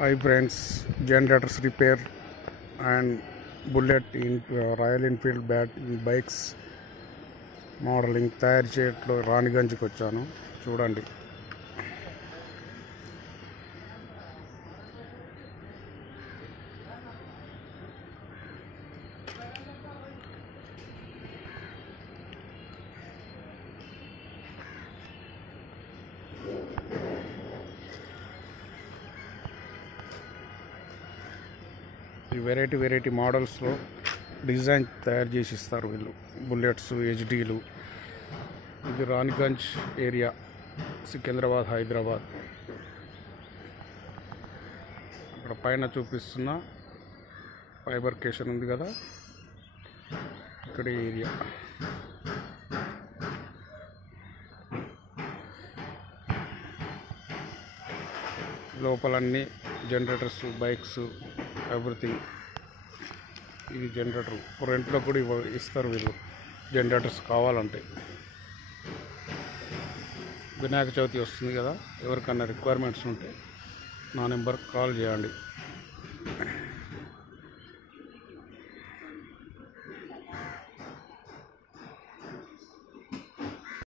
Hi friends, generators repair and bullet in Royal Enfield bikes modelling తయారు చేయట్లో రాణిగంజ్కి వచ్చాను. చూడండి, ఈ వెరైటీ మోడల్స్లో డిజైన్ తయారు చేసి ఇస్తారు వీళ్ళు. బుల్లెట్స్, హెచ్డీలు. ఇది రాణిగంజ్ ఏరియా, సికింద్రాబాద్, హైదరాబాద్. అక్కడ పైన చూపిస్తున్న ఫైబర్కేషన్ ఉంది కదా, ఇక్కడ ఏరియా. లోపలన్నీ జనరేటర్స్, బైక్స్, ఎవ్రీథింగ్. ఇది జనరేటర్ రెంట్లో కూడా ఇస్తారు వీళ్ళు, జనరేటర్స్ కావాలంటే. వినాయక చవితి వస్తుంది కదా, ఎవరికన్నా రిక్వైర్మెంట్స్ ఉంటే నా నెంబర్కి కాల్ చేయండి.